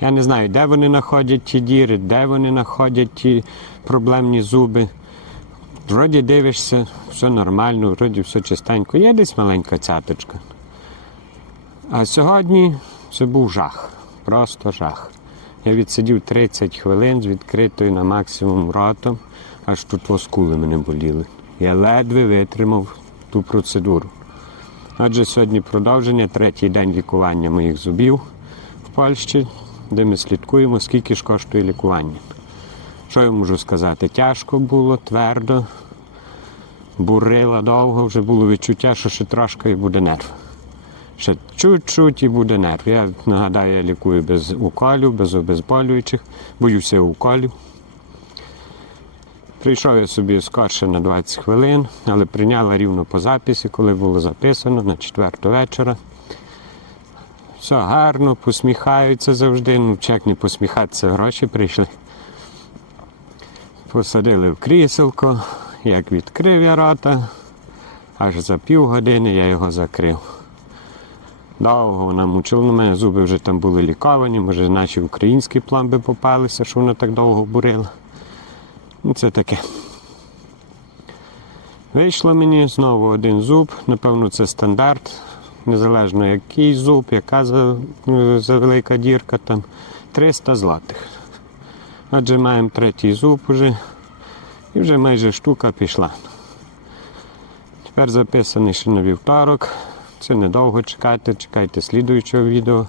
Я не знаю, де вони знаходять ті діри, де вони знаходять ті проблемні зуби. Вроді дивишся, все нормально, вроді все чистенько. Є десь маленька цяточка. А сьогодні це був жах. Просто жах. Я відсидів 30 хвилин з відкритою на максимум ротом, аж тут воскули мене боліли. Я ледве витримав ту процедуру. Отже, сьогодні продовження, третій день лікування моїх зубів в Польщі, де ми слідкуємо, скільки ж коштує лікування. Що я можу сказати? Тяжко було, твердо, бурила довго, вже було відчуття, що ще трошки і буде нерв. Ще чуть-чуть і буде нерв. Я нагадаю, я лікую без уколів, без обезболюючих, боюся уколів. Прийшов я собі скорше на 20 хвилин, але прийняла рівно по записі, коли було записано на четверту вечора. Все гарно, посміхаються завжди. Ну, чек не посміхатися, гроші прийшли. Посадили в кріселко, як відкрив я рота, аж за півгодини я його закрив. Довго вона мучила на мене, зуби вже там були ліковані, може наші українські пломби попалися, що вона так довго бурила. Ну, це таке. Вийшло мені знову один зуб. Напевно, це стандарт. Незалежно який зуб, яка за, велика дірка, там 300 злотих. Отже, маємо третій зуб уже. І вже майже штука пішла. Тепер записаний ще на вівторок. Це недовго чекати, чекайте слідуючого відео.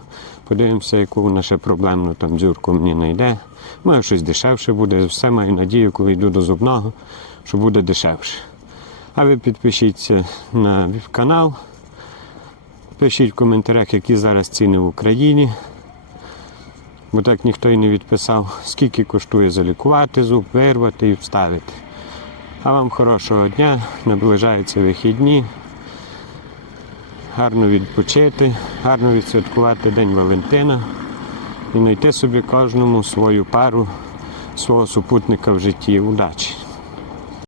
Подивимося, яку вона ще проблемну там дзюрку мені знайде. Може, щось дешевше буде. Все маю надію, коли йду до зубного, що буде дешевше. А ви підпишіться на канал. Пишіть в коментарях, які зараз ціни в Україні. Бо так ніхто і не відписав, скільки коштує залікувати зуб, вирвати і вставити. А вам хорошого дня, наближаються вихідні. Гарно відпочити, гарно відсвяткувати День Валентина і знайти собі кожному свою пару, свого супутника в житті. Удачі!